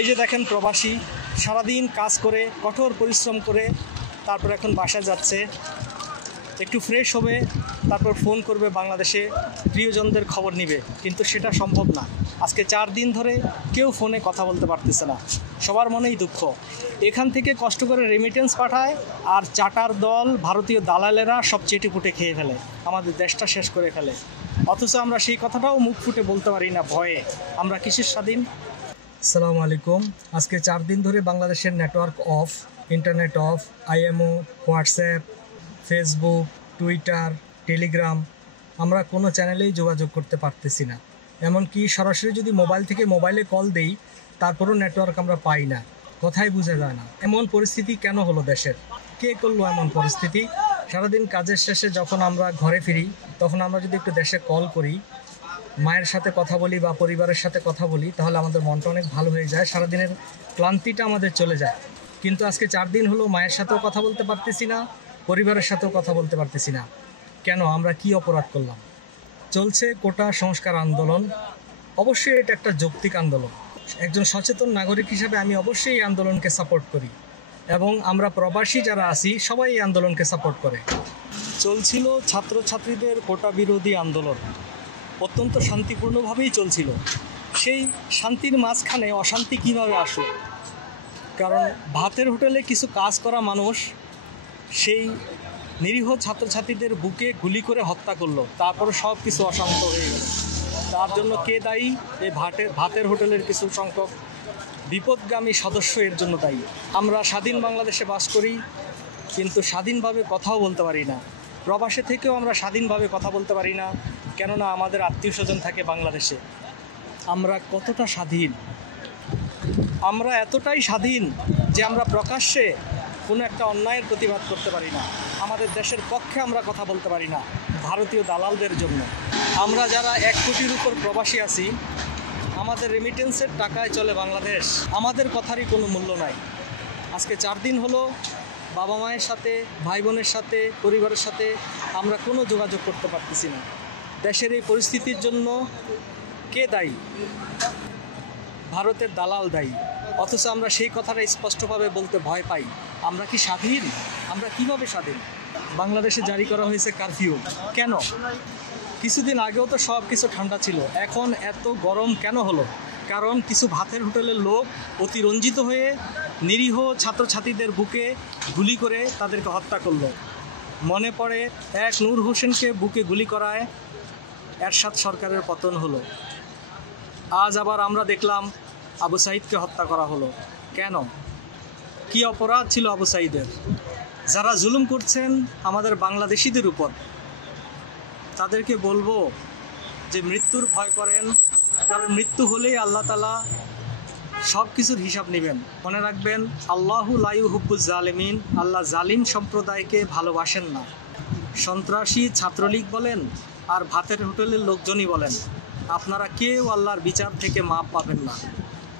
এই যে দেখেন প্রবাসী সারাদিন কাজ করে কঠোর পরিশ্রম করে তারপর এখন বাসায় যাচ্ছে, একটু ফ্রেশ হবে, তারপর ফোন করবে বাংলাদেশে প্রিয়জনদের খবর নিবে, কিন্তু সেটা সম্ভব না। আজকে 4 দিন ধরে কেউ ফোনে কথা বলতে পারতেছে না, সবার মনেই দুঃখ। এখান থেকে কষ্ট করে রেমিটেন্স পাঠায়, আর চাটার দল ভারতীয় দালালেরা সব চেটেপুটে খেয়ে ফেলে, আমাদের দেশটা শেষ করে ফেলে। অথচ আমরা সেই কথাটাও মুখ ফুটে বলতে পারি না ভয়ে। আমরা কিসের স্বাধীন? আসসালামু আলাইকুম। আজকে 4 দিন ধরে বাংলাদেশের network of, internet of, IMO, WhatsApp, Facebook, Twitter, Telegram, আমরা কোনো চ্যানেলেই যোগাযোগ করতে পারতেছি না। এমনকি সরাসরি যদি মোবাইল থেকে মোবাইলে কল দেই তারপরও নেটওয়ার্ক আমরা পাই না, কথাই বোঝা যায় না। এমন পরিস্থিতি কেন হলো দেশের? কে করলো এমন পরিস্থিতি? সারাদিন কাজের শেষে যখন আমরা ঘরে ফিরি তখন আমরা যদি একটু দেশে কল করি, মায়ের সাথে কথা বলি বা পরিবারের সাথে কথা বলি, তাহলে আমাদের মনটা অনেক ভালো হয়ে যায়, সারাদিনের ক্লান্তিটা আমাদের চলে যায়। কিন্তু আজকে 4 দিন হলো মায়ের সাথেও কথা বলতে পারতেছি না, পরিবারের সাথেও কথা বলতে পারতেছি না। কেন? আমরা কি অপরাধ করলাম? চলছে কোটা সংস্কার আন্দোলন। অবশ্যই এটা একটা যৌক্তিক আন্দোলন। একজন সচেতন নাগরিক হিসাবে আমি অবশ্যই এই আন্দোলনকে সাপোর্ট করি, এবং আমরা প্রবাসী যারা আছি সবাই এই আন্দোলনকে সাপোর্ট করে। চলছিল ছাত্রছাত্রীদের কোটা বিরোধী আন্দোলন, অত্যন্ত শান্তিপূর্ণভাবেই চলছিল। সেই শান্তির মাঝখানে অশান্তি কিভাবে আসলো? কারণ ভাতের হোটেলে কিছু কাজ করা মানুষ সেই নিরীহ ছাত্রছাত্রীদের বুকে গুলি করে হত্যা করলো, তারপরে সব কিছু অশান্ত হয়ে গেল। তার জন্য কে দায়ী? এই ভাতের হোটেলের কিছু সংখ্যক বিপদগামী সদস্য এর জন্য দায়ী। আমরা স্বাধীন বাংলাদেশে বাস করি, কিন্তু স্বাধীনভাবে কথাও বলতে পারি না। প্রবাসে থেকেও আমরা স্বাধীনভাবে কথা বলতে পারি না, কেননা আমাদের আত্মীয় স্বজন থাকে বাংলাদেশে। আমরা কতটা স্বাধীন? আমরা এতটাই স্বাধীন যে আমরা প্রকাশ্যে কোনো একটা অন্যায়ের প্রতিবাদ করতে পারি না, আমাদের দেশের পক্ষে আমরা কথা বলতে পারি না ভারতীয় দালালদের জন্য। আমরা যারা 1 কোটির উপর প্রবাসী আছি, আমাদের রেমিটেন্সের টাকায় চলে বাংলাদেশ, আমাদের কথারই কোনো মূল্য নাই। আজকে 4 দিন হলো বাবা মায়ের সাথে, ভাই বোনের সাথে, পরিবারের সাথে আমরা কোনো যোগাযোগ করতে পারতেছি না। দেশের এই পরিস্থিতির জন্য কে দায়ী? ভারতের দালাল দায়ী। অথচ আমরা সেই কথাটা স্পষ্টভাবে বলতে ভয় পাই। আমরা কি স্বাধীন? আমরা কিভাবে স্বাধীন? বাংলাদেশে জারি করা হয়েছে কারফিউ। কেন? কিছুদিন আগেও তো সব কিছু ঠান্ডা ছিল, এখন এত গরম কেন হলো? কারণ কিছু ভাতের হোটেলের লোক অতিরঞ্জিত হয়ে নিরীহ ছাত্রছাত্রীদের বুকে গুলি করে তাদেরকে হত্যা করলো। মনে পড়ে এক নূর হোসেনকে বুকে গুলি করায় এরশাদ সরকারের পতন হলো। আজ আবার আমরা দেখলাম আবু সাঈদকে হত্যা করা হলো। কেন? কি অপরাধ ছিল আবু সাঈদের? যারা জুলুম করছেন আমাদের বাংলাদেশিদের উপর, তাদেরকে বলবো যে মৃত্যুর ভয় করেন, কারণ মৃত্যু হলেই আল্লাহ তাআলা সব কিছুর হিসাব নেবেন। মনে রাখবেন, আল্লাহু লা ইউহিব্বুজ জালিমিন, আল্লাহ জালিম সম্প্রদায়কে ভালোবাসেন না। সন্ত্রাসী ছাত্রলীগ বলেন আর ভাতের হোটেলের লোকজনই বলেন, আপনারা কেউ আল্লাহর বিচার থেকে মাপ পাবেন না।